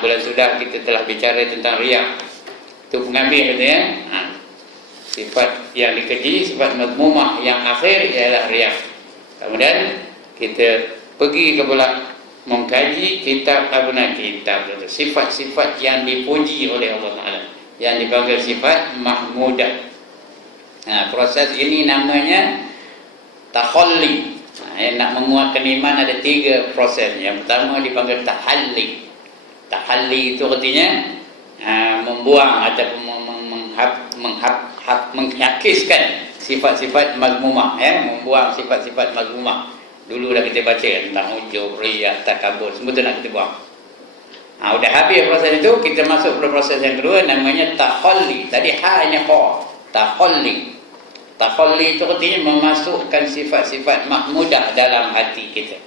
Bulan sudah kita telah bicara tentang riya. Itu pengambil katanya. Sifat yang dikeji, sifat mazmumah yang akhir ialah riya. Kemudian kita pergi ke pula mengkaji kitab sifat-sifat yang dipuji oleh Allah Taala, yang dipanggil sifat mahmudah. Proses ini namanya takhalli. Nak menguatkan iman ada 3 proses. Yang pertama dipanggil tahalli. Tahalli itu artinya membuang ataupun menghakiskan sifat-sifat mazmumah, membuang sifat-sifat mazmumah. Dulu dah kita baca tentang ujub, riya, takabur, semua tu nak kita buang. Udah habis proses itu, kita masuk ke proses yang kedua namanya takhalli. Tadi ini kha, takhalli. Takhalli itu artinya memasukkan sifat-sifat mahmudah dalam hati kita.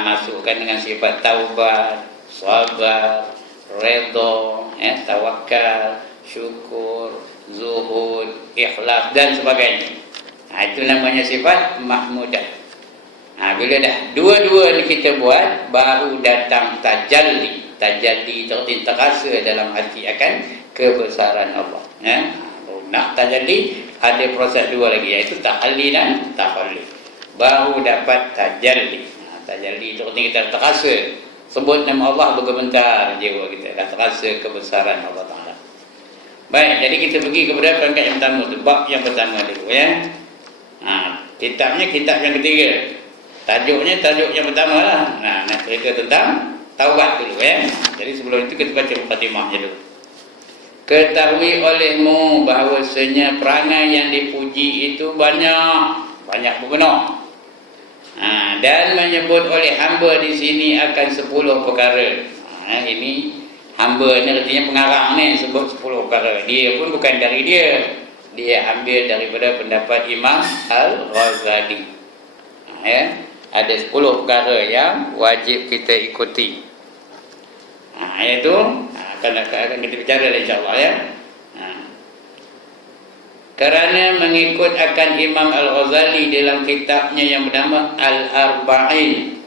Masukkan dengan sifat taubat, sabar, redha, tawakal, syukur, zuhud, ikhlas dan sebagainya. Itu namanya sifat mahmudah. Bila dah dua-dua ni kita buat, baru datang tajalli. Tajalli itu artinya terasa dalam hati akan kebesaran Allah. Nak tajalli ada proses 2 lagi, iaitu tahalli dan takhalli. Baru dapat tajalli. Tajalli itu artinya kita terasa, sebut nama Allah bergementar jiwa kita, dah terasa kebesaran Allah Taala. Baik, jadi kita pergi kepada perangkat yang pertama tu, bab yang pertama dulu kitabnya kitab yang ketiga. Tajuk yang pertama lah. Nak cerita tentang taubat dulu Jadi sebelum itu kita baca mukadimahnya dulu. Ketahui olehmu bahawasanya perangai yang dipuji itu banyak berguna. Dan menyebut oleh hamba di sini akan 10 perkara. Ini hamba ni artinya pengarang ni sebut 10 perkara. Dia pun bukan dari dia. Dia ambil daripada pendapat Imam Al-Ghazali. Ada 10 perkara yang wajib kita ikuti. Iaitu akan kita bicara insya-Allah Kerana mengikut akan Imam Al-Ghazali dalam kitabnya yang bernama Al-Arba'in.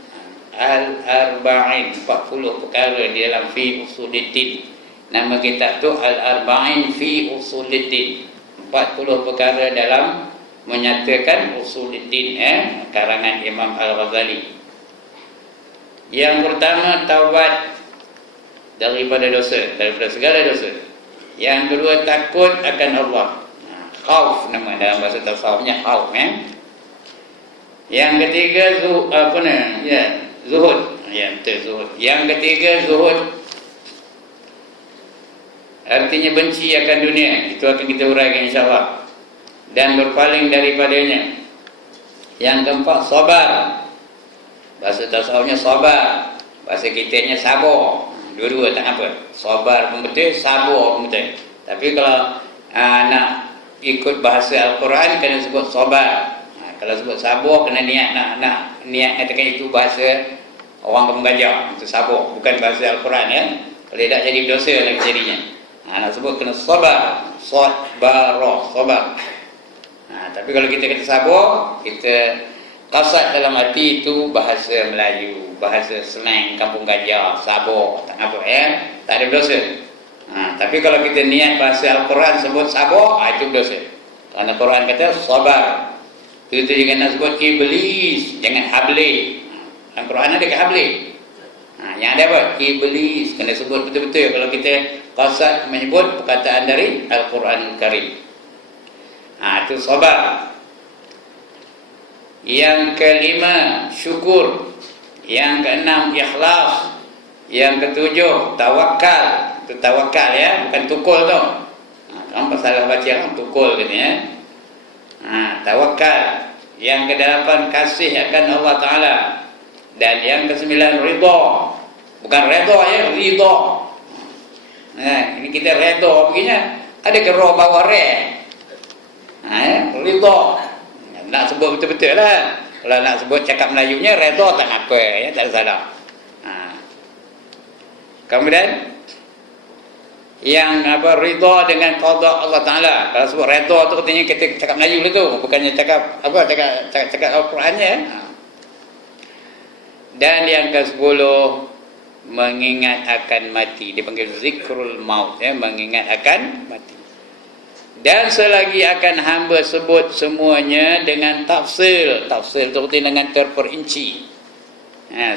Al-Arba'in, 40 perkara di dalam fi usuluddin. Nama kitab tu Al-Arba'in fi usuluddin. 40 perkara dalam menyatakan usuluddin, karangan Imam Al-Ghazali. Yang pertama, taubat daripada dosa, daripada segala dosa. Yang kedua, takut akan Allah. Khauf nama dalam bahasa tasawufnya, khauf. Yang ketiga, zuhud. Zuhud. Yang ketiga, zuhud. Artinya benci akan dunia. Itu akan kita uraikan insya-Allah. Dan berpaling daripadanya. Yang keempat, sabar. Bahasa tasawufnya sabar. Bahasa kitanya sabar. Dua-dua tak apa. Sabar pun betul, sabar pun betul. Tapi kalau nak ikut bahasa Al-Quran kena sebut sabar. Kalau sebut sabar kena niat nak niat katakan itu bahasa orang kampung gajah. Itu sabar, bukan bahasa Al-Quran Kalau tak jadi dosa lagi jadinya. Nak sebut kena sabar. Sabar. Tapi kalau kita kata sabar, kita qasad dalam hati itu bahasa Melayu, bahasa slang kampung gajah, sabar, tak apa tak ada dosa. Tapi kalau kita niat bahasa Al-Quran sebut sabar, itu dosa. Kerana Quran kata sabar. Itu jangan nak sebut iblis, jangan habli. Dalam Quran ada ke habli. Yang ada apa? Iblis. Kena sebut betul-betul kalau kita qasad menyebut perkataan dari Al-Quran Karim. Itu sabar. Yang kelima, syukur. Yang keenam, ikhlas. Yang ketujuh, tawakal. Itu tawakal bukan tukul tu. Kamu salah baca tukul katanya. Tawakal. Yang kedelapan, kasih akan Allah Ta'ala. Dan yang kesembilan, ridha. Bukan redha ridha. Ini kita redha begini. Ada ke roh bawah re? Ridha. Nak sebut betul-betul lah. Kalau nak sebut cakap Melayunya, redha tak apa tak salah. Kemudian yang ridha dengan qada Allah Taala. Kalau sebut redha tu artinya kita cakap Melayu tu, bukannya cakap cakap Al-Qurannya. Dan yang ke-10, mengingat akan mati. Dipanggil zikrul maut, ya, mengingat akan mati. Dan selagi akan hamba sebut semuanya dengan tafsil. Tafsil itu dengan terperinci.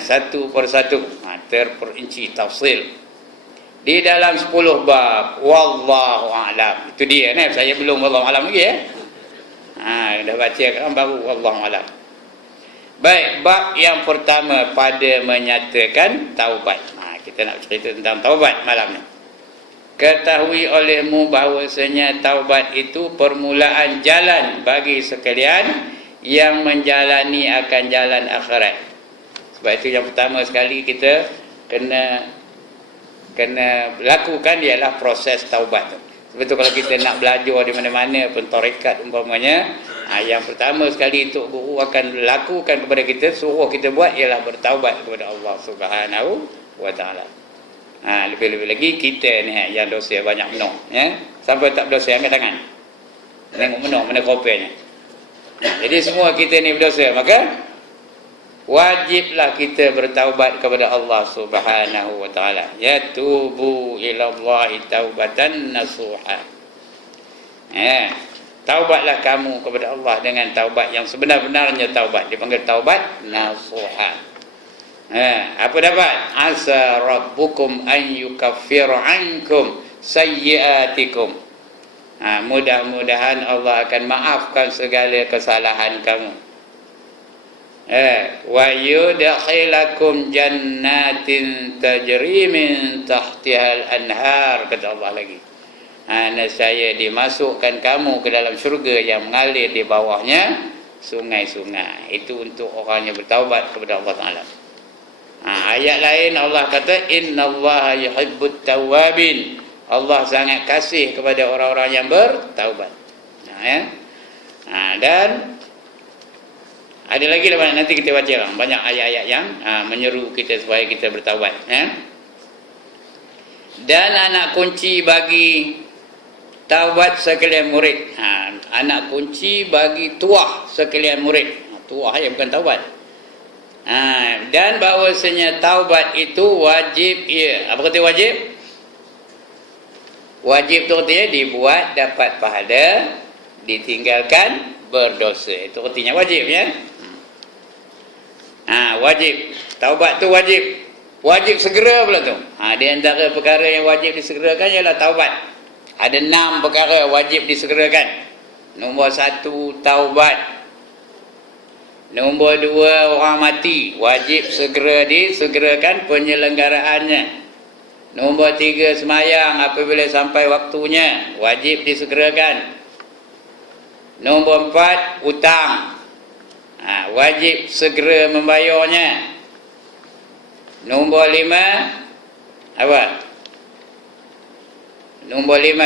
Satu persatu. Terperinci, tafsil. Di dalam 10 bab. Wallahu a'lam. Itu dia. Saya belum wallahu a'lam lagi, ya. Dah baca kan baru wallahu a'lam. Baik, bab yang pertama pada menyatakan taubat. Kita nak cerita tentang taubat malam ni. Ketahui olehmu bahawasanya taubat itu permulaan jalan bagi sekalian yang menjalani akan jalan akhirat. Sebab itu yang pertama sekali kita kena lakukan ialah proses taubat tu. Sebab tu kalau kita nak belajar di mana-mana pun tarekat umpamanya, yang pertama sekali Tok Guru akan lakukan kepada kita, suruh kita buat ialah bertaubat kepada Allah Subhanahu wa taala. Lebih-lebih lagi kita ni yang dosa banyak menang, ya. Sampai tak berdosa angkat tangan. Tengok menang mana kopenya. Jadi semua kita ni berdosa, maka wajiblah kita bertaubat kepada Allah Subhanahu wa taala. Ya tubu ilallahi taubatan nasuha. Taubatlah kamu kepada Allah dengan taubat yang sebenar-benarnya taubat. Dipanggil taubat nasuha. Apa dapat? Asa rabbukum an yukaffira ankum sayyiatikum. Mudah-mudahan Allah akan maafkan segala kesalahan kamu. Wa yudkhilakum jannatin tajri min tahtihal anhar, kata Allah lagi. Saya dimasukkan kamu ke dalam syurga yang mengalir di bawahnya sungai-sungai. Itu untuk orang yang bertaubat kepada Allah Taala. Ayat lain Allah kata innallaha yuhibbut tawwabin. Allah sangat kasih kepada orang-orang yang bertaubat. Dan ada lagi nanti kita baca banyak ayat-ayat yang menyeru kita supaya kita bertaubat, ya. Dan anak kunci bagi taubat sekalian murid. Anak kunci bagi tuah sekalian murid. Tuah ya, bukan taubat. Dan bahawasanya taubat itu wajib, ya. Apa kata wajib? Wajib tu artinya dibuat dapat pahala, ditinggalkan berdosa. Itu artinya wajib, ya. Wajib. Taubat tu wajib. Wajib segera pula tu. Di antara perkara yang wajib disegerakan ialah taubat. Ada 6 perkara wajib disegerakan. Nombor 1, taubat. Nombor 2, orang mati. Wajib segera disegerakan penyelenggaraannya. Nombor 3, semayang apabila sampai waktunya. Wajib disegerakan. Nombor 4, hutang. Wajib segera membayarnya. Nombor 5, apa? Nombor 5,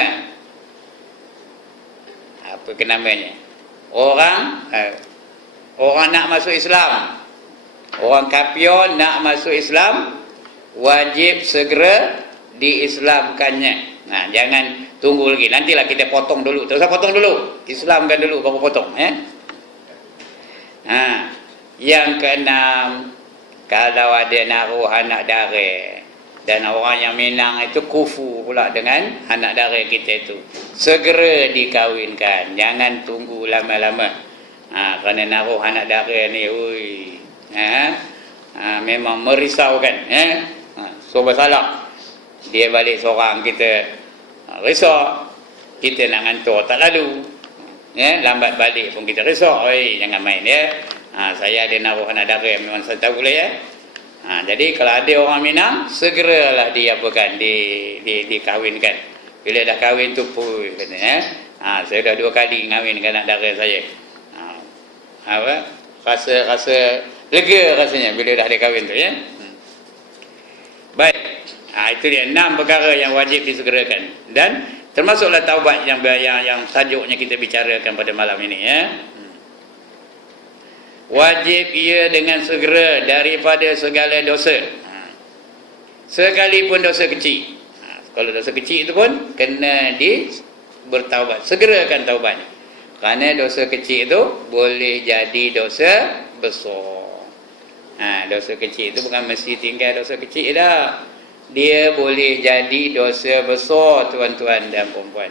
apa namanya? Orang nak masuk Islam, orang kafir nak masuk Islam, wajib segera diislamkannya. Jangan tunggu lagi. Nantilah kita potong dulu. Tak usah potong dulu. Islamkan dulu baru potong, ya. Yang keenam, kalau ada naruh anak dara, dan orang yang Minang itu kufu pula dengan anak dara kita itu, segera dikahwinkan. Jangan tunggu lama-lama. Kerana naruh anak dara ni, memang merisaukan, ya. So bersalah dia balik seorang, kita risau, kita nak hantar tak lalu, ya. Lambat balik pun kita risau. Jangan main, ya. Saya ada naruh anak dara, memang saya tahu lah, ya. Jadi kalau ada orang Minang, segeralah diapakan, dikahwinkan. Bila dah kahwin tu pun kata, ya. Saya dah 2 kali kahwinkan anak dara saya. Rasa lega rasanya bila dah ada kahwin tu, ya. Baik. Itu dia 6 perkara yang wajib disegerakan. Dan termasuklah taubat yang tajuknya kita bicarakan pada malam ini, ya. Wajib ia dengan segera daripada segala dosa, sekalipun dosa kecil. Kalau dosa kecil itu pun kena bertaubat, segerakan taubat. Kerana dosa kecil itu boleh jadi dosa besar. Dosa kecil itu bukan mesti tinggal dosa kecil dah. Dia boleh jadi dosa besar, tuan-tuan dan puan-puan.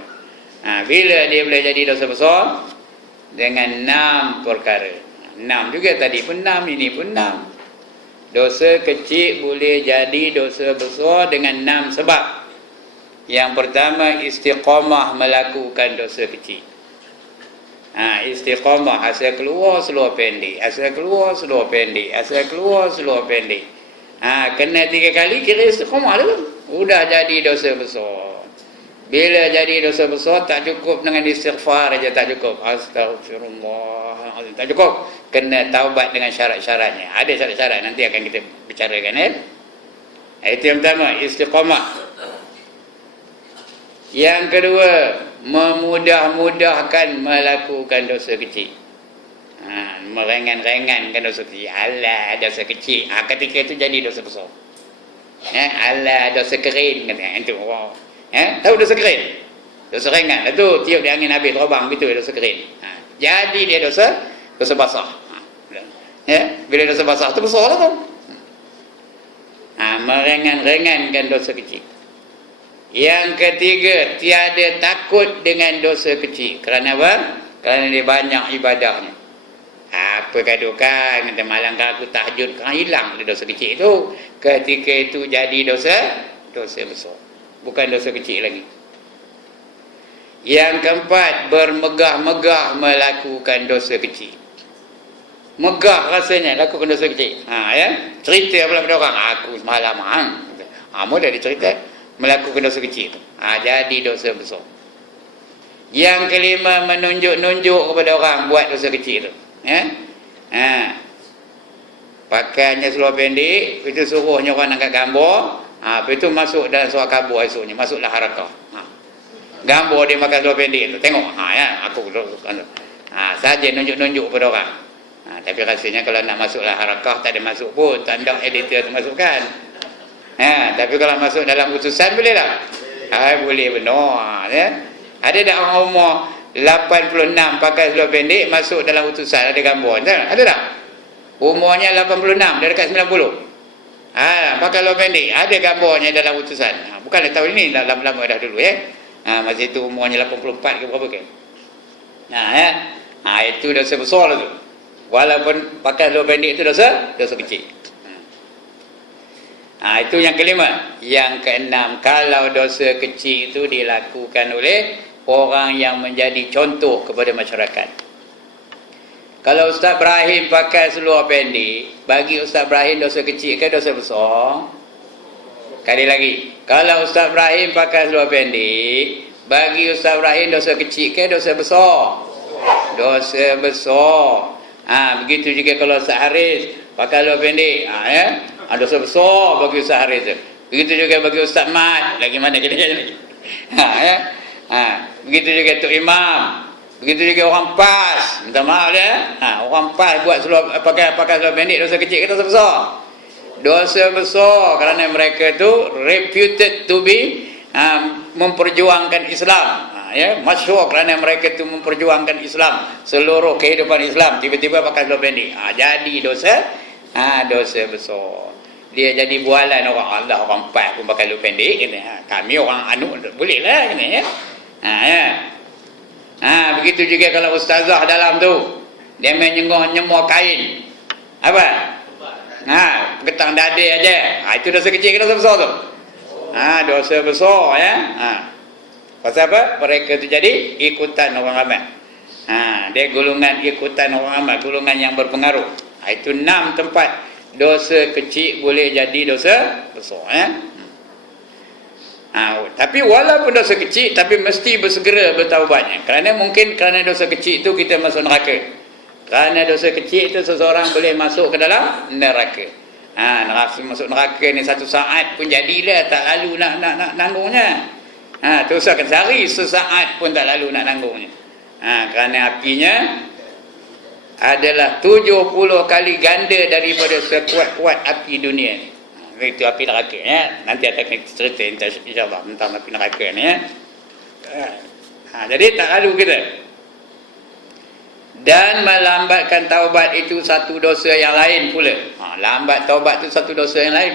Bila dia boleh jadi dosa besar? Dengan 6 perkara. 6 juga tadi pun 6, ini pun 6. Dosa kecil boleh jadi dosa besar dengan 6 sebab. Yang pertama, istiqamah melakukan dosa kecil. Istiqamah, asal keluar seluar pendek, asal keluar seluar pendek, asal keluar seluar pendek. Kena 3 kali, kira istiqamah tu. Udah jadi dosa besar. Bila jadi dosa besar, tak cukup dengan istighfar aja, tak cukup. Astaghfirullah, tak cukup. Kena taubat dengan syarat-syaratnya. Ada syarat-syarat, nanti akan kita bicarakan. Itu yang pertama, istiqamah. Yang kedua, memudah-mudahkan melakukan dosa kecil. Meringan-ringankan dosa kecil. Alah, dosa kecil. Ketika itu jadi dosa besar. Alah, dosa kering. Itu, wow. Tahu dosa kering? Dosa ringan. Itu tiup di angin habis terobang gitu, dosa kering. Jadi dia dosa basah. Bila dosa basah itu besar lah tu. Meringan-ringankan dosa kecil. Yang ketiga, tiada takut dengan dosa kecil. Kerana apa? Kerana dia banyak ibadahnya. Apa gaduhkan, kata malam aku tahajud, kerana hilang dosa kecil itu. Ketika itu jadi dosa besar. Bukan dosa kecil lagi. Yang keempat, bermegah-megah melakukan dosa kecil. Megah rasanya lakukan dosa kecil. Cerita pula pada orang, aku semalam mudah dicerita melakukan dosa kecil itu. Jadi dosa besar. Yang kelima, menunjuk-nunjuk kepada orang buat dosa kecil itu. Pakaiannya seluar pendek, itu suruhnya orang angkat gambar, itu masuk dalam surat khabar esoknya, masuklah harakah. Gambar dia makan seluar pendek itu, tengok. Aku saja nunjuk-nunjuk kepada orang. Tapi rasanya kalau nak masuklah harakah tak ada masuk pun, tanda editor tu masukkan. Tapi kalau masuk dalam utusan boleh tak? Boleh benar. Ada tak orang umur 86 pakai seluar pendek masuk dalam utusan, ada gambar? Ada tak? Umurnya 86, dah dekat 90. Pakai seluar pendek, ada gambarnya dalam utusan. Bukanlah tahun ini, lama-lama dah dulu masa itu umurnya 84 ke berapa ke? Itu dosa besar lah tu. Walaupun pakai seluar pendek itu dosa kecil. Itu yang kelima. Yang keenam, kalau dosa kecil itu dilakukan oleh orang yang menjadi contoh kepada masyarakat. Kalau Ustaz Ibrahim pakai seluar pendek, bagi Ustaz Ibrahim dosa kecil ke dosa besar? Kali lagi, kalau Ustaz Ibrahim pakai seluar pendek, bagi Ustaz Ibrahim dosa kecil ke dosa besar? Dosa besar. Begitu juga kalau Ustaz Haris pakai seluar pendek, dosa besar bagi Ustaz Haris tu. Begitu juga bagi Ustaz Mat, lagi mana kita ni? Begitu juga Tok Imam, begitu juga orang PAS. Minta maaf dia. Orang PAS buat seluar, pakai seluar pendek, dosa kecil ke dosa besar? Dosa besar, kerana mereka tu reputed to be memperjuangkan Islam. Masyhur kerana mereka tu memperjuangkan Islam, seluruh kehidupan Islam, tiba-tiba pakai seluar pendek. Jadi dosa besar. Dia jadi bualan orang, Allah orang PAS pun pakai seluar pendek kena. Kami orang boleh lah kena begitu juga kalau ustazah dalam tu dia main nyemor kain apa? Getang dada aja. Itu dosa kecil ke dosa besar tu? Dosa besar pasal apa? Mereka tu jadi ikutan orang ramai. Dia golongan ikutan orang ramai, golongan yang berpengaruh. Itu 6 tempat dosa kecil boleh jadi dosa besar. Tapi walaupun dosa kecil, tapi mesti bersegera bertaubatnya. Kerana dosa kecil itu kita masuk neraka. Kerana dosa kecil itu seseorang boleh masuk ke dalam neraka. Masuk neraka ni satu saat pun jadilah, tak lalu nak nanggungnya. Terus akan sehari sesaat pun tak lalu nak nanggungnya. Kerana apinya adalah 70 kali ganda daripada sekuat-kuat api dunia ni. Itu api neraka nanti akan cerita insyaAllah tentang api neraka ni Jadi tak lalu kita. Dan melambatkan taubat itu satu dosa yang lain pula. Lambat taubat itu satu dosa yang lain.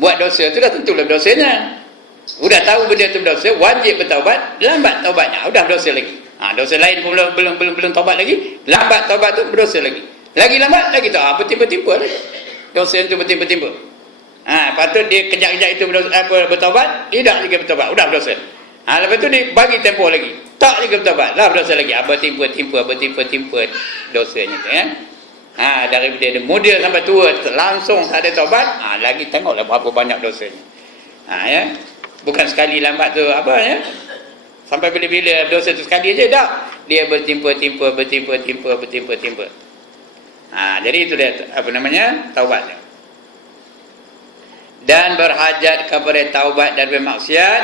Buat dosa itu dah tentulah dosanya. Sudah tahu benda itu berdosa, wajib bertaubat, lambat taubatnya, sudah berdosa lagi. Dosa lain pun belum taubat lagi, lambat taubat tu berdosa lagi. Lagi lambat lagi tu, bertimpa-timpa lagi. Dosa itu bertimpa-timpa. Patut dia kejap-kejap itu bertaubat, tidak lagi bertaubat, sudah berdosa. Lepas tu dia bagi tempoh lagi, tak lagi bertaubat, lah berdosa lagi. Bertimpa-timpa dosanya tu ya. Daripada dia muda sampai tua langsung tak ada taubat, lagi tengoklah berapa banyak dosanya. Ya. Bukan sekali lambat tu apa ya. Sampai bila-bila dosa tu sekali aja tak. Dia bertimpa-timpa. Jadi itu dia taubat. Dan berhajat kepada taubat daripada maksiat,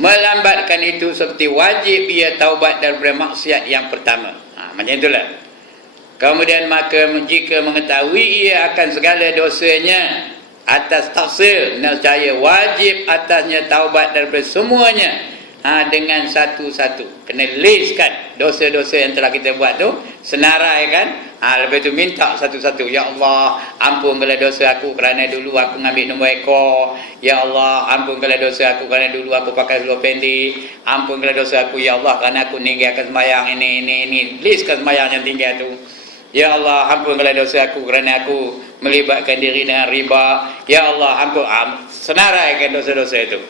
melambatkan itu seperti wajib ia taubat daripada maksiat yang pertama. Macam itulah. Kemudian maka jika mengetahui ia akan segala dosanya atas tafsir, nescaya wajib atasnya taubat daripada semuanya dengan satu-satu. Kena listkan dosa-dosa yang telah kita buat tu, senarai kan. Lepas tu minta satu-satu. Ya Allah, ampunkanlah dosa aku kerana dulu aku ngambil nombor ekor. Ya Allah, ampunkanlah dosa aku kerana dulu aku pakai seluar pendek. Ampunkanlah dosa aku ya Allah kerana aku ninggalkan sembahyang ini. Listkan sembahyang yang tinggal tu. Ya Allah, ampunkanlah dosa aku kerana aku melibatkan diri dengan riba. Ya Allah, ampun. Senaraikan dosa-dosa itu.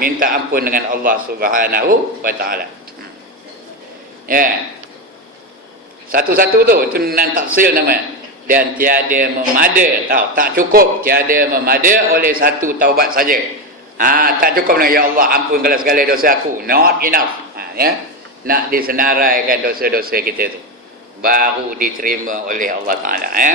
Minta ampun dengan Allah Subhanahu wa taala. Ya. Satu-satu tu itu taksil namanya. Dan tiada memada, tak cukup tiada memada oleh satu taubat saja. Tak cukup nak ya Allah ampunkanlah segala dosa aku. Not enough. Ya. Nak disenaraikan dosa-dosa kita tu. Baru diterima oleh Allah Taala ya.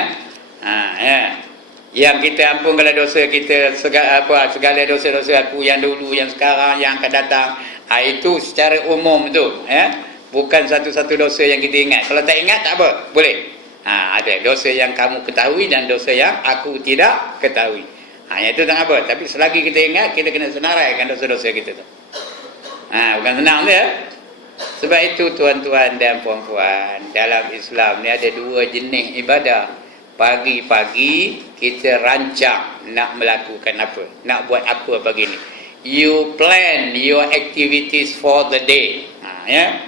Yang kita ampunkanlah dosa kita segala dosa-dosa aku yang dulu, yang sekarang, yang akan datang. Itu secara umum tu ya. Bukan satu-satu dosa yang kita ingat. Kalau tak ingat tak apa, boleh. Ada dosa yang kamu ketahui dan dosa yang aku tidak ketahui. Yang itu tak apa. Tapi selagi kita ingat, kita kena senaraikan dosa-dosa kita tu. Bukan senang tu ya. Sebab itu tuan-tuan dan puan-puan, dalam Islam ni ada dua jenis ibadah. Pagi-pagi kita rancang nak melakukan apa, nak buat apa pagi ni. You plan your activities for the day. Ya.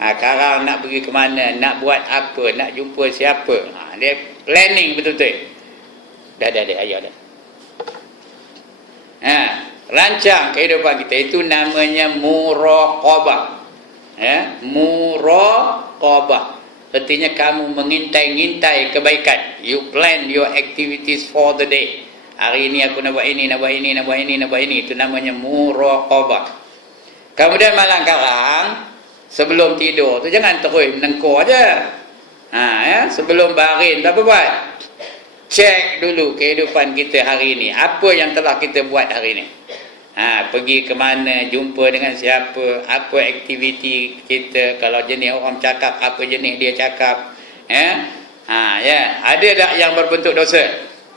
Sekarang nak pergi ke mana, nak buat apa, nak jumpa siapa. Dia planning betul-betul. Dah ayah dah. Rancang kehidupan kita, itu namanya muraqabah. Ya, muraqabah. Artinya kamu mengintai-ngintai kebaikan. You plan your activities for the day. Hari ini aku nak buat ini, nak buat ini. Itu namanya muraqabah. Kemudian malam karang sebelum tidur tu jangan terus menengkur aja. Ya, sebelum baring apa buat? Cek dulu kehidupan kita hari ini. Apa yang telah kita buat hari ini? Pergi ke mana, jumpa dengan siapa, apa aktiviti kita. Kalau jenis orang cakap, apa jenis dia cakap. Ya, ada tak yang berbentuk dosa?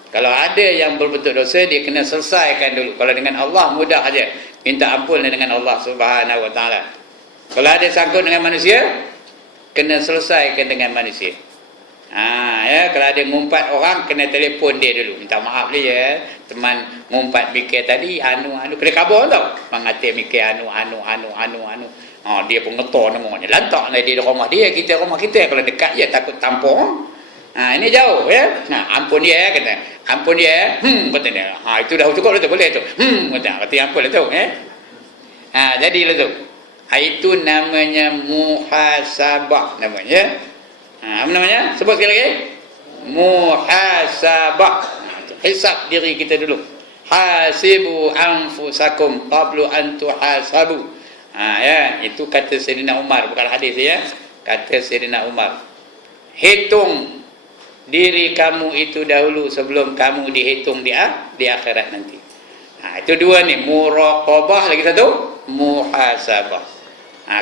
Kalau ada yang berbentuk dosa, dia kena selesaikan dulu. Kalau dengan Allah mudah aja, minta ampun dengan Allah Subhanahu wa taala. Kalau ada sangkut dengan manusia, kena selesaikan dengan manusia. Ya, kalau ada ngumpat orang, kena telefon dia dulu, minta maaf dia ya. Teman ngumpat mikir tadi kena khabar tau. Mengatir mikir dia pun ngetor namanya. Lantaklah dia di rumah dia, kita rumah kita. Kalau dekat je takut tampung. Ini jauh ya. Ampun dia kata. Ampun dia. Kata dia. Itu dah cukup dah tu, boleh tu. Kata ampun lah tu jadilah tu. Itu namanya muhasabah namanya. Apa namanya? Sebut sekali lagi. Muhasabah. Hisab diri kita dulu. Hasibu anfusakum qablu an tuhasabu. Ya, itu kata Sayyidina Umar, bukan hadis ya. Kata Sayyidina Umar. Hitung diri kamu itu dahulu sebelum kamu dihitung di akhirat nanti. Itu dua ni, muraqabah, lagi satu muhasabah.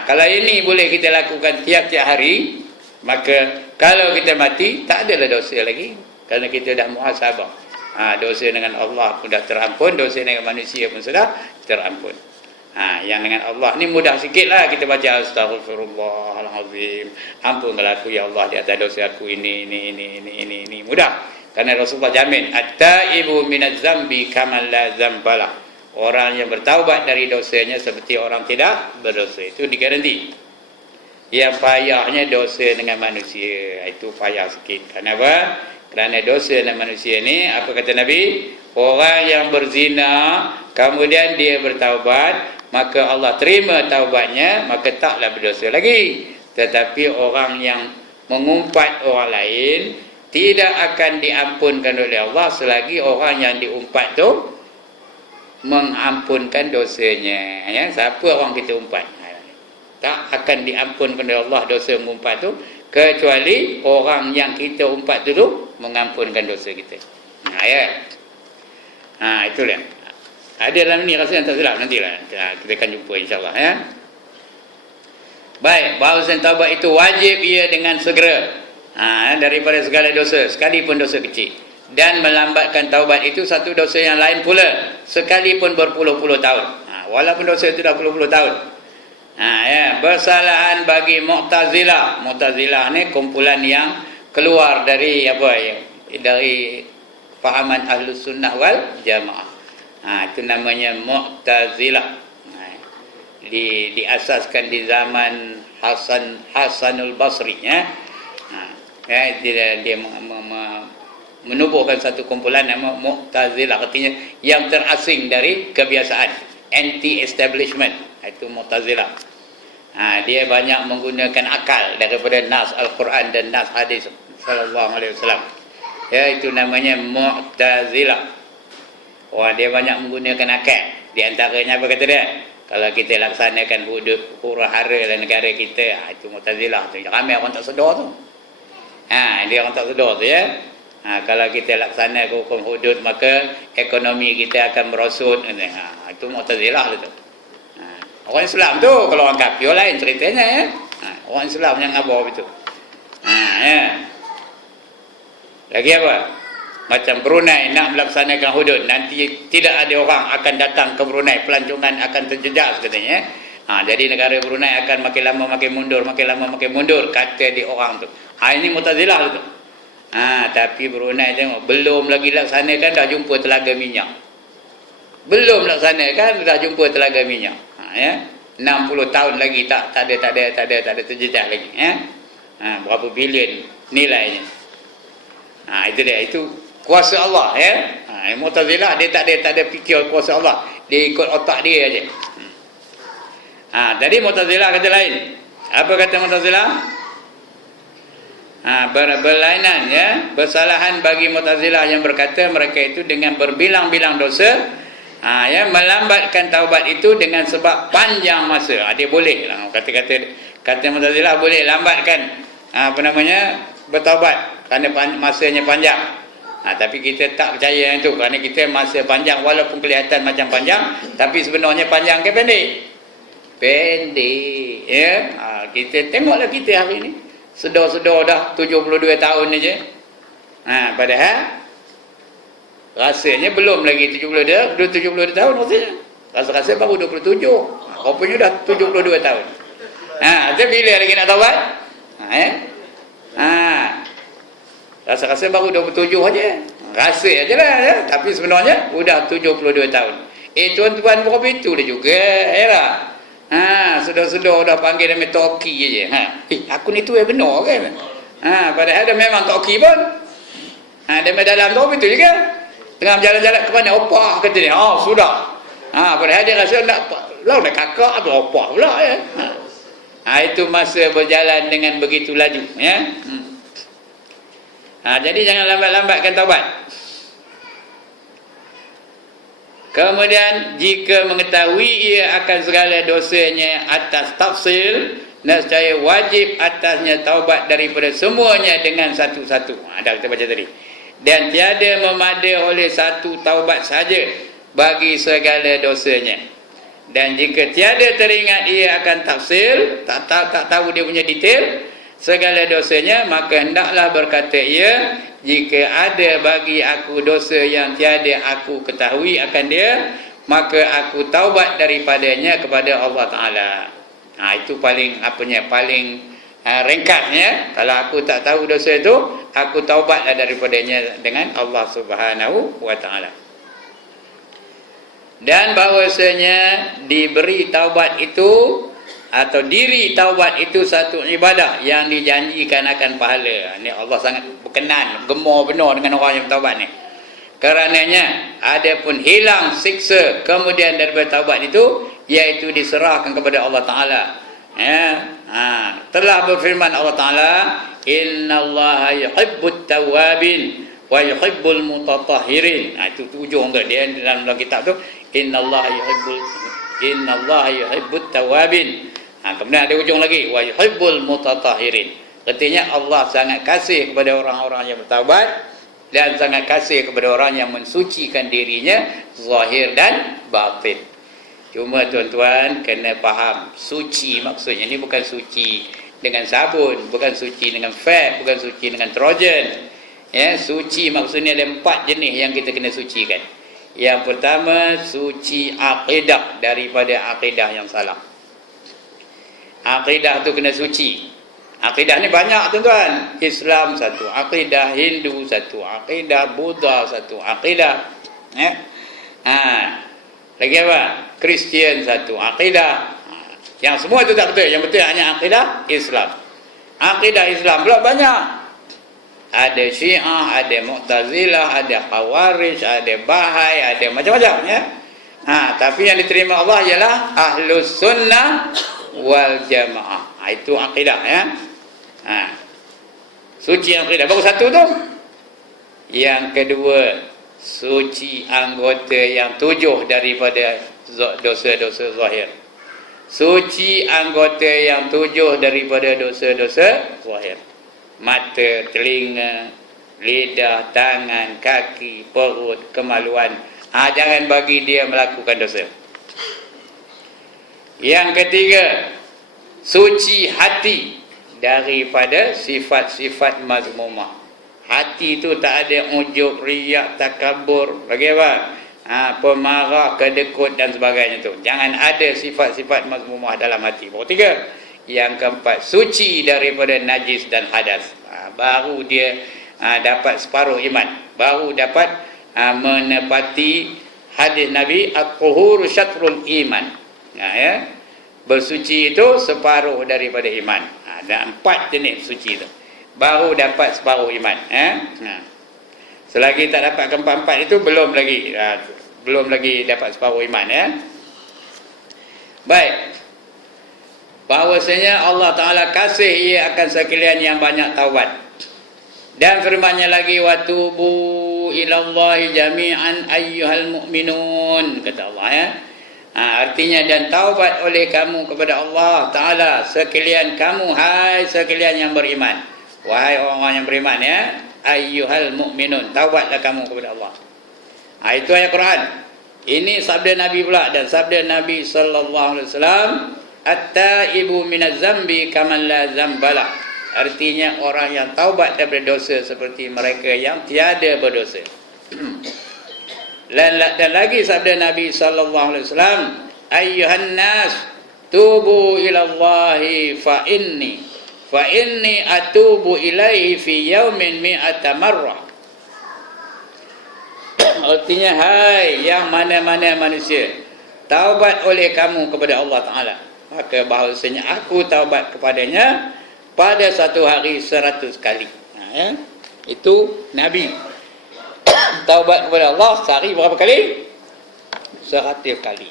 Kalau ini boleh kita lakukan tiap-tiap hari, maka kalau kita mati tak adalah dosa lagi, kerana kita dah muhasabah. Dosa dengan Allah pun dah terampun, dosa dengan manusia pun sudah terampun. Yang dengan Allah ni mudah sikit lah kita baca astaghfirullahalazim, ampunkanlah aku ya Allah di atas dosa aku ini mudah. Kerana Rasulullah jamin at-taibu minaz zambi kaman la zambalah. Orang yang bertaubat dari dosanya seperti orang tidak berdosa. Itu digaranti. Yang payahnya dosa dengan manusia, itu payah sikit. Kenapa? Kerana dosa dengan manusia ni, apa kata Nabi? Orang yang berzina kemudian dia bertaubat, maka Allah terima taubatnya, maka taklah berdosa lagi. Tetapi orang yang mengumpat orang lain tidak akan diampunkan oleh Allah selagi orang yang diumpat tu mengampunkan dosanya. Ya, siapa orang kita umpat? Tak akan diampunkan oleh Allah dosa mengumpat tu kecuali orang yang kita umpat tu mengampunkan dosa kita. Ya. Itulah. Ada dalam ni rasa yang tak silap, nantilah kita akan jumpa insya-Allah ya. Baik, bahasan taubat itu wajib ia dengan segera. Daripada segala dosa, sekalipun dosa kecil. Dan melambatkan taubat itu satu dosa yang lain pula, sekalipun berpuluh-puluh tahun. Walaupun dosa itu dah puluh-puluh tahun. Bersalahan bagi Mu'tazilah. Mu'tazilah ni kumpulan yang keluar dari dari fahaman Ahlus Sunnah wal Jamaah. Itu namanya Mu'tazilah. Diasaskan di zaman Hasanul Basri ya. Dia menubuhkan satu kumpulan nama Mu'tazilah, artinya yang terasing dari kebiasaan, anti-establishment. Itu Mu'tazilah. Dia banyak menggunakan akal daripada nas Al-Quran dan nas hadis sallallahu alaihi wasallam. Ya, itu namanya Mu'tazilah. Dia banyak menggunakan akal. Di antaranya apa kata dia? Kalau kita laksanakan huru-hara dalam negara kita, itu Mu'tazilah tu. Ramai orang tak sedar tu. Dia orang tak sedar tu ya. Kalau kita laksanakan hukum hudud, maka ekonomi kita akan merosot. Itu Mu'tazilah tu. Orang Islam tu, kalau orang kafir lain ceritanya ya. Orang Islam yang ngabur itu. Ya. Lagi apa? Macam Brunei nak melaksanakan hudud, nanti tidak ada orang akan datang ke Brunei, pelancongan akan terjejas katanya. Jadi negara Brunei akan makin lama makin mundur, makin lama makin mundur, kata di orang tu. Ini Mu'tazilah tu. Tapi Brunei tengok, belum lagi laksanakan dah jumpa telaga minyak. Belum laksanakan dah jumpa telaga minyak. 60 tahun lagi tak ada terjejas lagi ya. Berapa bilion nilainya. Itu dia, itu kuasa Allah ya. Mu'tazilah dia tak ada fikir kuasa Allah, dia ikut otak dia aja. Tadi Mu'tazilah kata lain. Apa kata Mu'tazilah? Berlainan ya, bersalahan bagi Mu'tazilah yang berkata mereka itu dengan berbilang-bilang dosa, melambatkan taubat itu dengan sebab panjang masa. Dia boleh lah, kata Mu'tazilah boleh lambatkan bertaubat kerana masanya panjang. Tapi kita tak percaya yang itu, kerana kita masa panjang walaupun kelihatan macam panjang, tapi sebenarnya panjang ke pendek? Pendek ya. Kita tengoklah kita hari ni sedar-sedar dah 72 tahun aja. Padahal rasanya belum lagi 72 tahun rasanya. Rasa-rasa baru 27. Rupanya dah 72 tahun. Jadi bila lagi nak taubat? Rasa-rasa baru 27 aja. Rasa ajalah ya. Tapi sebenarnya sudah 72 tahun. Tuan-tuan berapa itu dia juga yalah. Sudah-sudah dah panggil nama Toki aja. Aku ni tu yang benar kan. Padahal dia memang Toki pun. Dia dalam tu betul juga. Tengah berjalan-jalan ke mana? Opah kata dia. Sudah. Padahal dia rasa nak kakak atau opah pula ya. Itu masa berjalan dengan begitu laju ya. Jadi jangan lambat-lambatkan taubat. Kemudian jika mengetahui ia akan segala dosanya atas tafsil, nescaya wajib atasnya taubat daripada semuanya dengan satu-satu. Dah kita baca tadi. Dan tiada memada oleh satu taubat saja bagi segala dosanya. Dan jika tiada teringat ia akan tafsil, tak tahu dia punya detail segala dosanya, maka hendaklah berkata ia, jika ada bagi aku dosa yang tiada aku ketahui akan dia, maka aku taubat daripadanya kepada Allah Ta'ala. Itu paling paling ringkasnya. Kalau aku tak tahu dosa itu, aku taubatlah daripadanya dengan Allah Subhanahu wa Ta'ala. Dan bahwasanya diberi taubat itu atau diri taubat itu satu ibadah yang dijanjikan akan pahala. Ini Allah sangat berkenan, gemar benar dengan orang yang taubat ni. Karenanya adapun hilang siksa kemudian daripada taubat itu, iaitu diserahkan kepada Allah Ta'ala. Telah berfirman Allah Ta'ala, innallaha yuhibbut tawwabin wa yuhibbul mutatahhirin. Itu ujung tu dia dalam kitab tu, innallaha yuhibbut tawwabin. Kemudian ada ujung lagi, wa yuhibbul mutatahhirin. Artinya Allah sangat kasih kepada orang-orang yang bertaubat dan sangat kasih kepada orang yang mensucikan dirinya zahir dan batin. Cuma tuan-tuan kena faham, suci maksudnya ni bukan suci dengan sabun, bukan suci dengan fat, bukan suci dengan trojan. Suci maksudnya ada 4 jenis yang kita kena sucikan. Yang pertama, suci akidah daripada akidah yang salah. Akidah tu kena suci. Akidah ni banyak tuan-tuan. Islam satu akidah, Hindu satu akidah, Buddha satu akidah. Lagi apa? Kristian satu akidah. Yang semua itu tak betul. Yang betul hanya akidah Islam. Akidah Islam pula banyak. Ada Syiah, ada Mu'tazilah, ada Khawarij, ada Bahai, ada macam-macam ya. Tapi yang diterima Allah ialah Ahlus Sunnah wal Jamaah. Itu akidah ya. Suci akidah. Baru satu tu. Yang kedua, suci anggota yang 7 daripada dosa-dosa zahir. Suci anggota yang 7 daripada dosa-dosa zahir. Mata, telinga, lidah, tangan, kaki, perut, kemaluan. Jangan bagi dia melakukan dosa. Yang ketiga, suci hati daripada sifat-sifat mazmumah. Hati itu tak ada ujub, riak, takabur, lagi apa? Pemarah, kedekut dan sebagainya tu. Jangan ada sifat-sifat mazmumah dalam hati. Baru 3. Yang keempat, suci daripada najis dan hadas. Baru dia dapat separuh iman. Baru dapat menepati hadis Nabi, at-tuhur syatrul iman. Bersuci itu separuh daripada iman. Ada 4 jenis suci itu. Baru dapat separuh iman. Selagi tak dapat keempat-empat itu belum lagi dapat separuh iman ya. Baik. Bahwasanya Allah Ta'ala kasih ia akan sekalian yang banyak taubat. Dan firman-Nya lagi, watubu ilallahi jami'an ayyuhal mu'minun, kata Allah ya. Artinya dan taubat oleh kamu kepada Allah Ta'ala sekalian kamu, hai sekalian yang beriman. Wahai orang-orang yang beriman ya, ayyuhal mu'minun, taubatlah kamu kepada Allah. Itu ayat Quran. Ini sabda Nabi pula, dan sabda Nabi sallallahu alaihi wasallam, at-taibu minaz zambi kaman la zambalah. Artinya orang yang taubat daripada dosa seperti mereka yang tiada berdosa. Dan lagi sabda Nabi sallallahu alaihi wasallam, ayyuhan nas tubu ila Allahi fa inni atubu ilaihi fi yaumin mi'ata marrah. Artinya, hai yang mana-mana manusia, taubat oleh kamu kepada Allah Ta'ala, maka bahawasanya aku taubat kepadanya pada satu hari 100 kali. Itu Nabi taubat kepada Allah sehari berapa kali? 100 kali.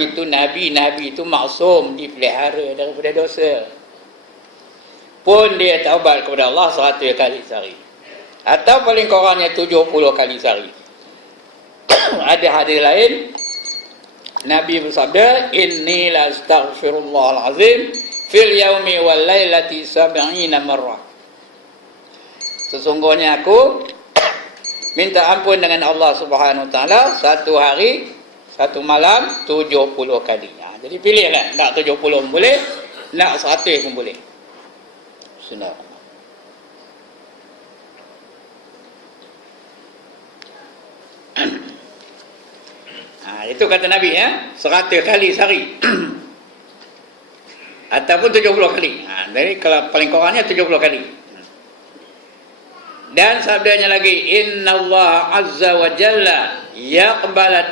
Itu Nabi itu maksum, dipelihara daripada dosa. Pun dia taubat kepada Allah 100 kali sehari. Atau paling kurangnya 70 kali sehari. Ada hadis lain, Nabi bersabda, inni la astaghfirullahal azim fil yaumi wal lailati 70 marrah. Sesungguhnya aku minta ampun dengan Allah Subhanahu wa taala satu hari, satu malam 70 kali. Jadi pilihlah, nak 70 pun boleh, nak 100 pun boleh. Bismillahirrahmanirrahim. Itu kata Nabi, 100 kali sehari. Ataupun 70 kali. Jadi kalau paling kurangnya 70 kali. Dan sabdanya lagi, innallaha azza wa jalla yaqbala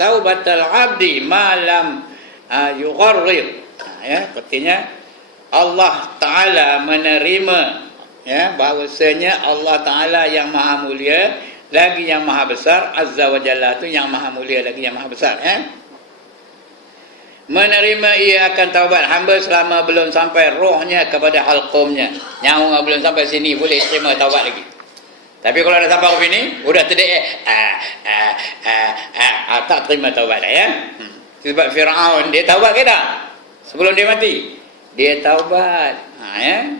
taubatal abdi ma lam yugharrir. Artinya Allah Taala menerima, bahwasanya Allah Taala yang maha mulia lagi yang maha besar, azza wa jalla tu yang maha mulia lagi yang maha besar, menerima ia akan taubat hamba selama belum sampai rohnya kepada halqumnya. Nyawa belum sampai sini boleh terima taubat lagi. Tapi kalau dah sampai ke sini, udah terdekat, tak terima taubat dah, Sebab Firaun dia taubat ke tak? Sebelum dia mati, dia taubat.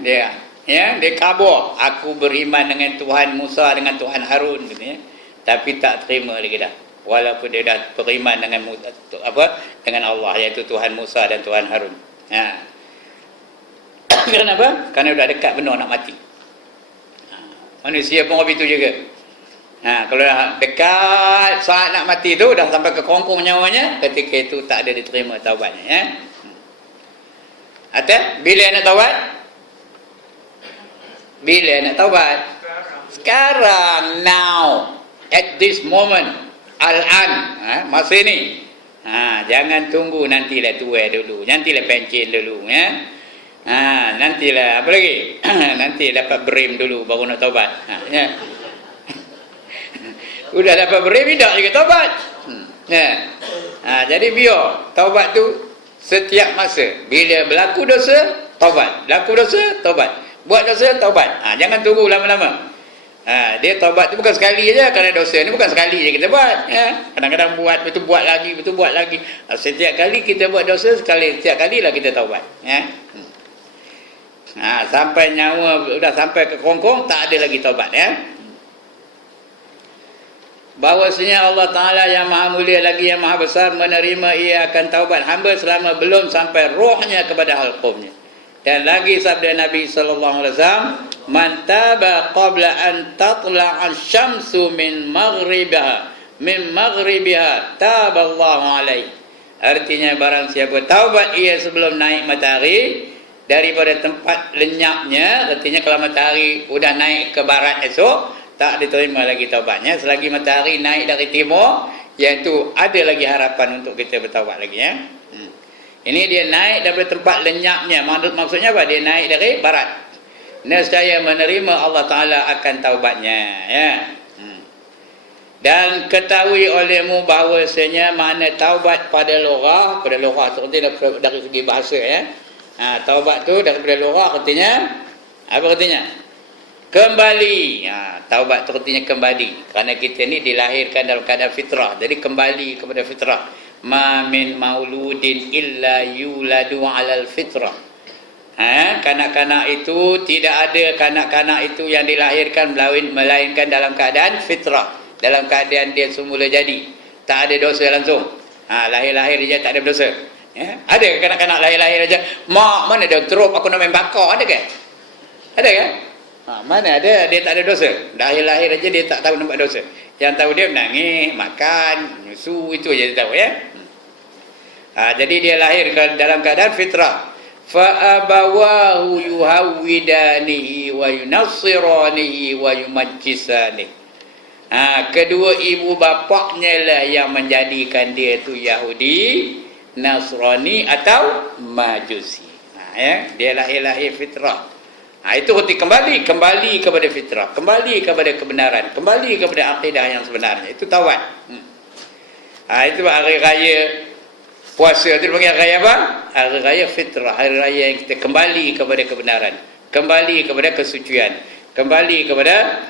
Dia kabur. Aku beriman dengan Tuhan Musa, dengan Tuhan Harun, katanya. Tapi tak terima lagi dah. Walaupun dia dah beriman dengan dengan Allah, iaitu Tuhan Musa dan Tuhan Harun. Kenapa? Kerana dah dekat benar nak mati. Manusia pun begitu juga. Kalau dah dekat saat nak mati tu, dah sampai ke kongkong nyawanya, ketika itu tak ada diterima taubatnya. Atau bila nak taubat? Bila nak taubat? Sekarang, now, at this moment, al-an, masa ini. Jangan tunggu nantilah tua dulu, nantilah pencen dulu, nantilah apa lagi? Nanti dapat berim dulu baru nak taubat. Udah dapat berim tidak juga taubat. Jadi biar taubat tu setiap masa. Bila berlaku dosa, taubat. Berlaku dosa, taubat. Buat dosa, taubat. Jangan tunggu lama-lama. Dia taubat tu bukan sekali aja, kerana dosa ni bukan sekali je kita buat. Kadang-kadang buat, betul buat lagi, betul buat lagi. Setiap kali kita buat dosa, setiap kalilah kita taubat. Sampai nyawa sudah sampai ke kongkong, tak ada lagi taubat, bahwasanya Allah Ta'ala yang maha mulia lagi yang maha besar menerima ia akan taubat hamba selama belum sampai rohnya kepada halqumnya. Dan lagi sabda Nabi SAW, man taba qabla an tatla'a syamsu min maghribiha taballahu alaihi. Artinya barang siapa taubat ia sebelum naik matahari daripada tempat lenyapnya, artinya kalau matahari sudah naik ke barat esok, tak diterima lagi taubatnya. Selagi matahari naik dari timur, iaitu ada lagi harapan untuk kita bertaubat lagi, Ini dia naik daripada tempat lenyapnya. Maksudnya apa? Dia naik dari barat. Nescaya menerima Allah Ta'ala akan taubatnya, Dan ketahui olehmu bahawasanya makna taubat pada lorah seperti dari segi bahasa, taubat tu daripada lorah artinya apa artinya? Kembali. Taubat tu artinya kembali. Kerana kita ni dilahirkan dalam keadaan fitrah. Jadi kembali kepada fitrah. Ma min mauludin illa yuladu alal fitrah. Kanak-kanak itu tidak ada kanak-kanak itu yang dilahirkan melainkan dalam keadaan fitrah, dalam keadaan dia semula jadi, tak ada dosa langsung. Lahir-lahir dia tak ada dosa. Ada kanak-kanak lahir-lahir aja, mak mana ada teruk aku nak main bakar, ada ke? Ada ke? Mana ada dia tak ada dosa. Lahir-lahir aja dia tak tahu nampak dosa. Yang tahu dia menangis, makan, nyusu, itu aja dia tahu, jadi dia lahir dalam keadaan fitrah. Fa abawahu yuhawidanihi wa yunassiranihi wa yumajjisanihi. Kedua ibu bapaknya lah yang menjadikan dia tu Yahudi, Nasrani atau Majusi. Dia lahir fitrah. Itu arti kembali kepada fitrah, kembali kepada kebenaran, kembali kepada akidah yang sebenarnya. Itu taubat. Itu hari raya puasa tu dipanggil hari raya apa? Hari raya fitrah, hari raya yang kita kembali kepada kebenaran, kembali kepada kesucian, kembali kepada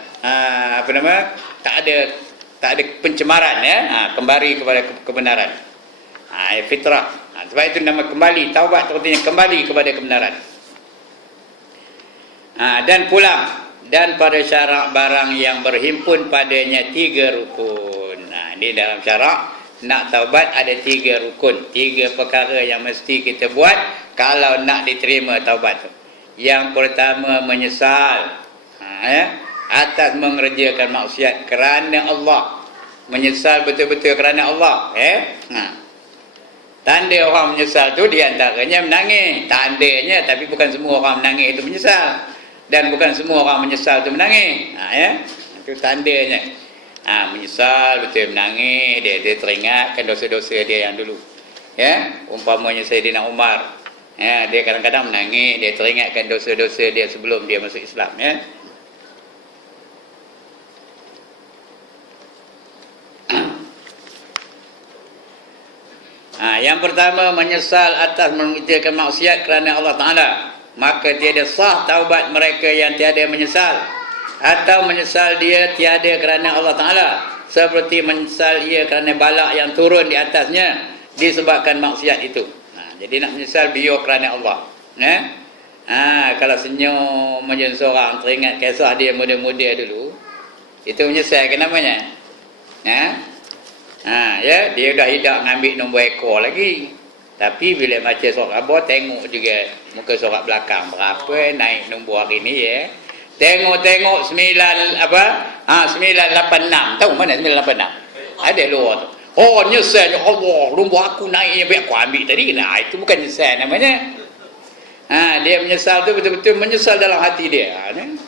tak ada pencemaran, kembali kepada kebenaran. Fitrah. Sebab itu nama kembali, taubat artinya kembali kepada kebenaran. Dan pulang, dan pada syarak barang yang berhimpun padanya 3 rukun. Ini dalam syarak nak taubat ada 3 rukun, 3 perkara yang mesti kita buat kalau nak diterima taubat tu. Yang pertama menyesal. atas mengerjakan maksiat kerana Allah. Menyesal betul-betul kerana Allah. Tanda orang menyesal tu di antaranya menangis. Tandanya, tapi bukan semua orang menangis itu menyesal. Dan bukan semua orang menyesal tu menangis. Itu tandanya. Menyesal betul menangis, dia teringatkan dosa-dosa dia yang dulu. Umpamanya Sayyidina Umar. Dia kadang-kadang menangis, dia teringatkan dosa-dosa dia sebelum dia masuk Islam. Yang pertama, menyesal atas mengerjakan maksiat kerana Allah Ta'ala. Maka tiada sah taubat mereka yang tiada menyesal. Atau menyesal dia tiada kerana Allah Ta'ala. Seperti menyesal ia kerana balak yang turun di atasnya disebabkan maksiat itu. Jadi nak menyesal biar kerana Allah. Kalau senyum macam seorang teringat kisah dia muda-muda dulu, itu menyesal ke namanya? Dia dah hidup ngambil nombor ekor lagi. Tapi bila baca surat khabar, tengok juga muka surat belakang berapa naik nombor hari ni Tengok 986. Tahu mana 986? Ada luar tu. Oh, nyesal, ya Allah, nombor aku naik, biar aku ambil tadi. Itu bukan nyesal namanya. Dia menyesal tu betul-betul menyesal dalam hati dia.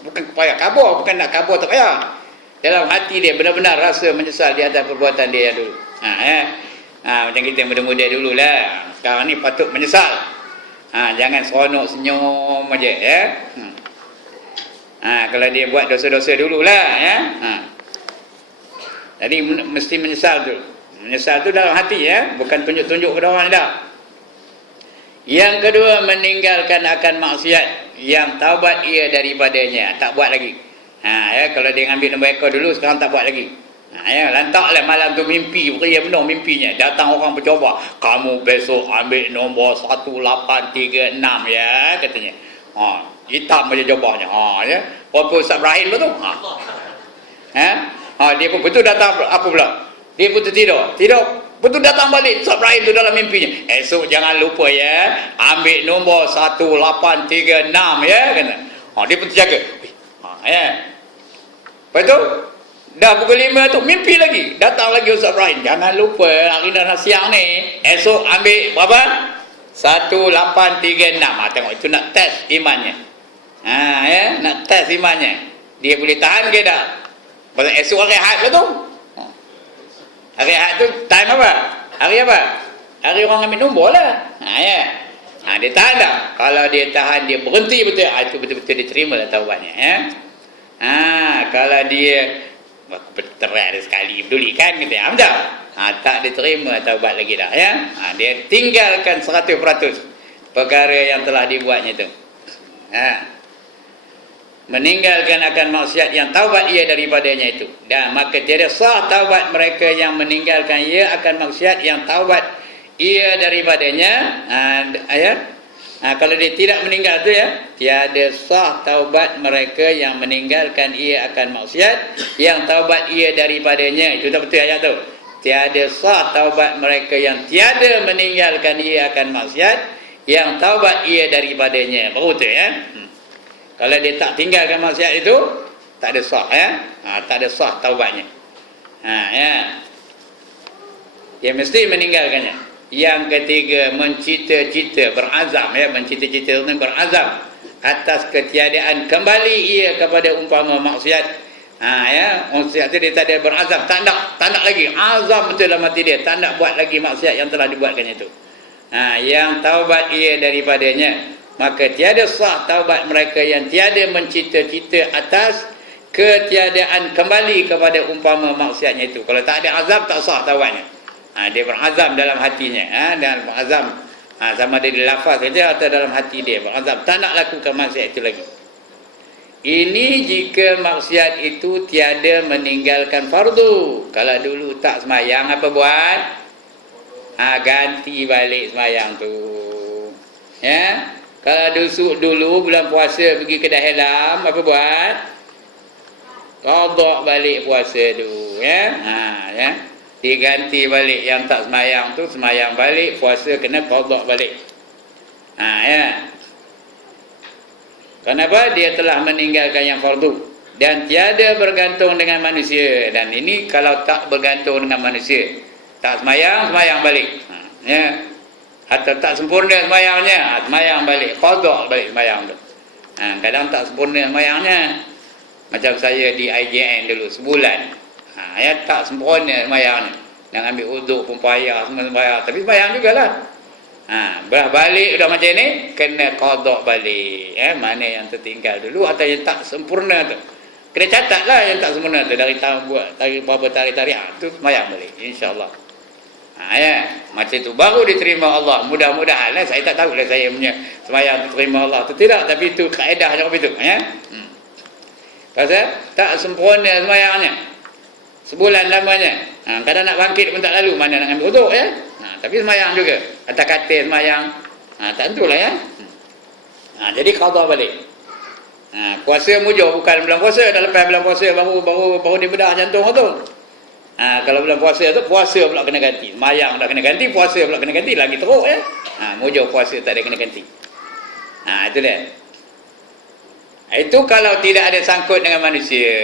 Bukan payah khabar, bukan nak khabar tak payah. Dalam hati dia benar-benar rasa menyesal di atas perbuatan dia yang dulu. Macam kita muda-muda dululah. Sekarang ni patut menyesal. Jangan seronok senyum aja kalau dia buat dosa-dosa dululah Jadi mesti menyesal tu. Menyesal tu dalam hati bukan tunjuk-tunjuk kepada orang dah. Yang kedua, meninggalkan akan maksiat yang taubat ia daripadanya, tak buat lagi. Kalau dia ambil nombor ekor dulu, sekarang tak buat lagi. Lantaklah malam tu mimpi, beria benar mimpinya. Datang orang bercoba, kamu besok ambil nombor 1836 katanya. Hitam aja jawabnya. Apa Ustaz Ibrahim betul? Dia pun betul datang apa pula? Dia pun tertidur. Betul datang balik Ustaz Ibrahim tu dalam mimpinya. Esok jangan lupa ambil nombor 1836 kata. Dia pun terjaga. Lepas tu dah pukul 5 tu mimpi lagi. Datang lagi Ustaz Ibrahim. Jangan lupa hari dah siang ni, esok ambil berapa? 1836. Tengok itu nak test imannya. Nak test imannya. Dia boleh tahan ke tak? Pasal esok hari Ahad ke tu? Hari Ahad tu time apa? Hari apa? Hari orang ambil nombor lah. Dia tahan tak? Kalau dia tahan, dia berhenti betul. Itu betul-betul diterima lah taubatnya. Kalau dia berterai sekali peduli kan gitu betul? Tak diterima taubat lagi dah dia tinggalkan 100% perkara yang telah dibuatnya itu. Meninggalkan akan maksiat yang taubat ia daripadanya itu. Dan maka tiada sah taubat mereka yang meninggalkan ia akan maksiat yang taubat ia daripadanya. Kalau dia tidak meninggal tu tiada sah taubat mereka yang meninggalkan ia akan maksiat yang taubat ia daripadanya. Itu tak betul ayat tu. Tiada sah taubat mereka yang tiada meninggalkan ia akan maksiat yang taubat ia daripadanya. Baru tu Kalau dia tak tinggalkan maksiat itu, tak ada sah tak ada sah taubatnya. Dia mesti meninggalkannya. Yang ketiga, mencita-cita, berazam mencita-cita itu berazam atas ketiadaan kembali ia kepada umpama maksiat. Maksiat itu dia tak ada berazam, tak nak lagi. Azam betul dalam hati dia, tak nak buat lagi maksiat yang telah dibuatkannya itu. Yang taubat ia daripadanya, maka tiada sah taubat mereka yang tiada mencita-cita atas ketiadaan kembali kepada umpama maksiatnya itu. Kalau tak ada azam, tak sah taubatnya. Dia berazam dalam hatinya, dan berazam sama ada di lafaz saja atau dalam hati dia berazam tak nak lakukan maksiat itu lagi. Ini jika maksiat itu tiada meninggalkan fardu. Kalau dulu tak semayang, apa buat? Ganti balik semayang tu. Kalau dulu bulan puasa pergi ke Dahilam, apa buat? Qada balik puasa tu. Diganti balik yang tak semayang tu, semayang balik, puasa kena qada balik. Kenapa? Dia telah meninggalkan yang fardu. dan tiada bergantung dengan manusia. Dan ini kalau tak bergantung dengan manusia, tak semayang balik, ya. Atau tak sempurna semayangnya, semayang balik, qada balik semayang tu. Kadang tak sempurna semayangnya, macam saya di IJN dulu sebulan, ya, tak sempurna semayangnya, nak ambil uduk pun payah, semua payah, tapi semayang jugalah. Belah balik dah macam ni, kena qada balik, mana yang tertinggal dulu atau yang tak sempurna tu kena catatlah, yang tak sempurna tu dari tahun buat tarik berapa tarik-tarik, tu semayang balik, insya-Allah. Ya, macam tu baru diterima Allah. Mudah-mudahan saya tak tahu lah saya punya semayang diterima Allah tu tidak, tapi itu kaedah macam itu, ya. Pasal tak sempurna semayangnya, sebulan lamanya, kadang nak bangkit pun tak lalu, mana nak ambil uduk, ya. Tapi semayang juga, atas katil semayang, tak tentulah, ya. Jadi qada balik. Puasa mujur bukan bulan puasa, dah lepas bulan puasa baru dia bedah jantung tu. Kalau bulan puasa tu, puasa pula kena ganti, semayang dah kena ganti, puasa pula kena ganti, lagi teruk, ya. Mujur puasa tak ada kena ganti. Itu dia. Itu kalau tidak ada sangkut dengan manusia.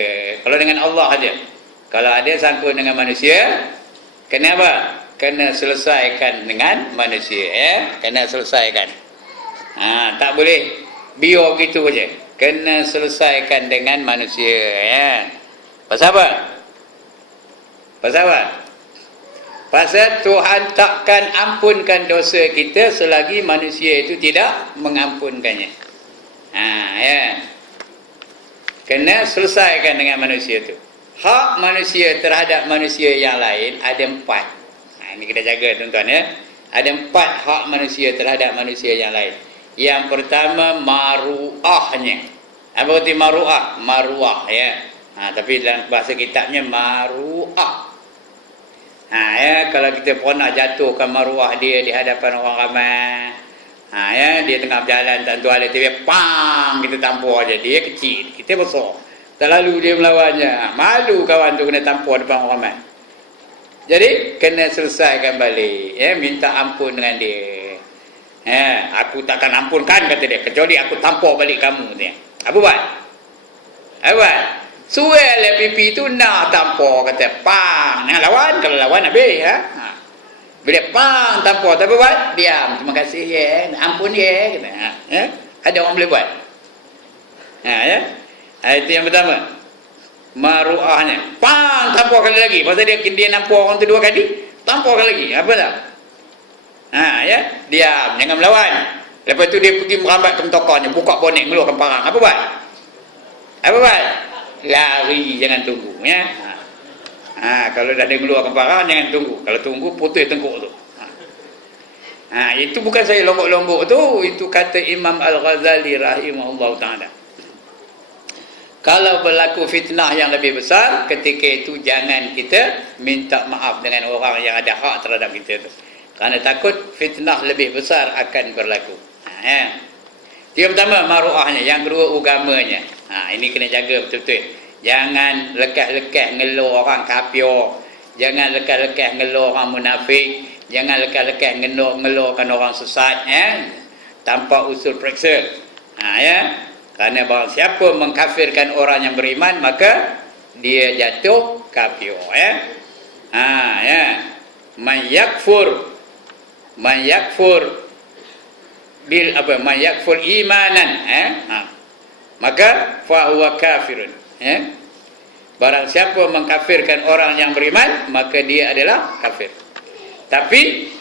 Kalau dengan Allah saja. Kalau ada sangkut dengan manusia, kena apa? Kena selesaikan dengan manusia, ya. Kena selesaikan. Tak boleh biar begitu saja. Kena selesaikan dengan manusia, ya. Pasal apa? Pasal apa? Pasal Tuhan takkan ampunkan dosa kita selagi manusia itu tidak mengampunkannya. Ya. Kena selesaikan dengan manusia itu. Hak manusia terhadap manusia yang lain ada 4. Ini kita jaga, tuan-tuan, ya. Ada 4 hak manusia terhadap manusia yang lain. Yang pertama, maruahnya. Apa arti maruah? Maruah, ya. Tapi dalam bahasa kitabnya maruah. Ya, kalau kita pernah jatuhkan maruah dia di hadapan orang ramai, ya, dia tengah berjalan tak tentu ada TV, pang, kita tampar aja. Dia kecil, kita besar, tak lalu dia melawannya, malu kawan tu kena tampar depan orang ramai. Jadi kena selesaikan balik, ya, minta ampun dengan dia. Ya, aku takkan ampunkan, kata dia, kecuali aku tampar balik kamu, dia. Apa buat? Apa buat? Suai le pipi tu nak tampar, kata pang, nak lawan, kalau lawan habis, bila pang tampar, tapi buat diam, terima kasih, ya, ampun, ya, kata. Ya? Ada orang boleh buat. Ya. Itu yang pertama, maruahnya. Pang tampar kali lagi, pasal dia nampak orang tu 2 kali, tampar kali lagi, apa tak? Ya, diam, jangan melawan. Lepas tu dia pergi merambat ke mentokarnya, buka bonek, meluarkan parang. Apa buat? Apa buat? Lari, jangan tunggu, ya. Kalau dah ada meluarkan parang, jangan tunggu. Kalau tunggu, putus tengkuk tu. Itu bukan saya lombok-lombok tu, itu kata Imam Al-Ghazali rahimahullah ta'ala. Kalau berlaku fitnah yang lebih besar, ketika itu jangan kita minta maaf dengan orang yang ada hak terhadap kita tu. Kerana takut fitnah lebih besar akan berlaku. Yang pertama maruahnya, yang kedua ugamanya. Ini kena jaga betul-betul. Jangan lekas-lekas ngeluh orang kafir, jangan lekas-lekas ngeluh orang munafik, jangan lekas-lekas ngeluhkan orang sesat, tanpa usul periksa. Ya. Kerana barang siapa mengkafirkan orang yang beriman, maka dia jatuh kafir, ya. Ya. Man yakfur imanan, maka fa huwa kafirun, ya. Barang siapa mengkafirkan orang yang beriman, maka dia adalah kafir. Tapi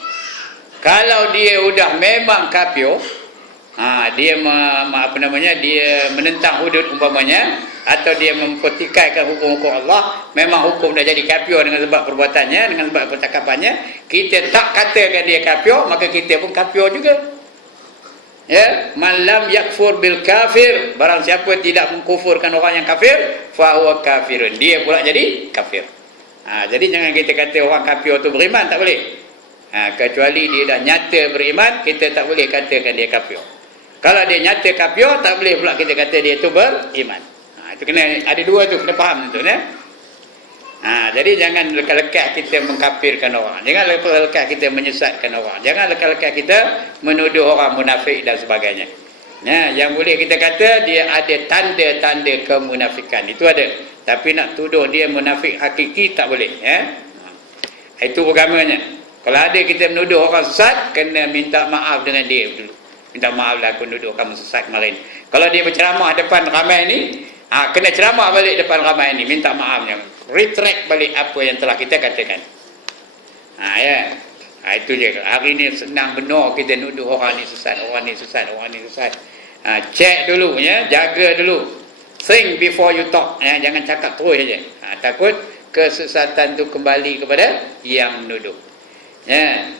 kalau dia sudah memang kafir, dia dia menentang hudud umpamanya, atau dia mempertikaikan hukum-hukum Allah, memang hukum dah jadi kafir dengan sebab perbuatannya, dengan sebab percakapannya, kita tak katakan dia kafir, maka kita pun kafir juga. Ya, man lam yakfur bil kafir, barang siapa tidak mengkufurkan orang yang kafir, fa huwa kafirun, dia pula jadi kafir. Jadi jangan kita kata orang kafir tu beriman, tak boleh. Kecuali dia dah nyata beriman, kita tak boleh katakan dia kafir. Kalau dia nyata kafir, tak boleh pula kita kata dia tu beriman. Itu kena ada 2 tu, kena faham tu, ya. Jadi jangan lekas-lekas kita mengkafirkan orang, jangan lekas-lekas kita menyesatkan orang, jangan lekas-lekas kita menuduh orang munafik dan sebagainya. Nah, yang boleh kita kata dia ada tanda-tanda kemunafikan. Itu ada. Tapi nak tuduh dia munafik hakiki tak boleh, ya. Itu agamanya. Kalau ada kita menuduh orang sesat, kena minta maaf dengan dia dulu. Minta maaf lah aku nuduh kamu sesat kemarin. Kalau dia berceramah depan ramai ni, kena ceramah balik depan ramai ni, minta maafnya. Retract balik apa yang telah kita katakan. Ya. Itu je. Hari ni senang benar kita nuduh orang ni sesat, orang ni sesat, orang ni sesat. Check dulu, ya, jaga dulu. Think before you talk, ya, jangan cakap terus saja. Takut kesesatan tu kembali kepada yang menuduh. Ya.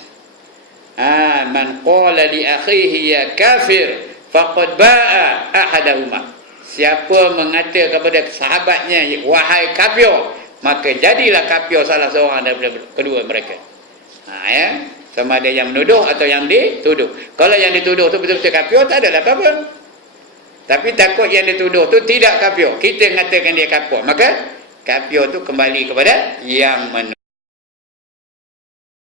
Man qala li akhihi ya kafir faqad ba'a ahadahuma. Siapa mengata kepada sahabatnya wahai kafir, maka jadilah kafir salah seorang daripada kedua mereka. Ya, sama ada yang menuduh atau yang dituduh. Kalau yang dituduh tu betul-betul kafir, tak ada apa-apa. Tapi takut yang dituduh tu tidak kafir, kita mengatakan dia kafir, maka kafir tu kembali kepada yang menuduh.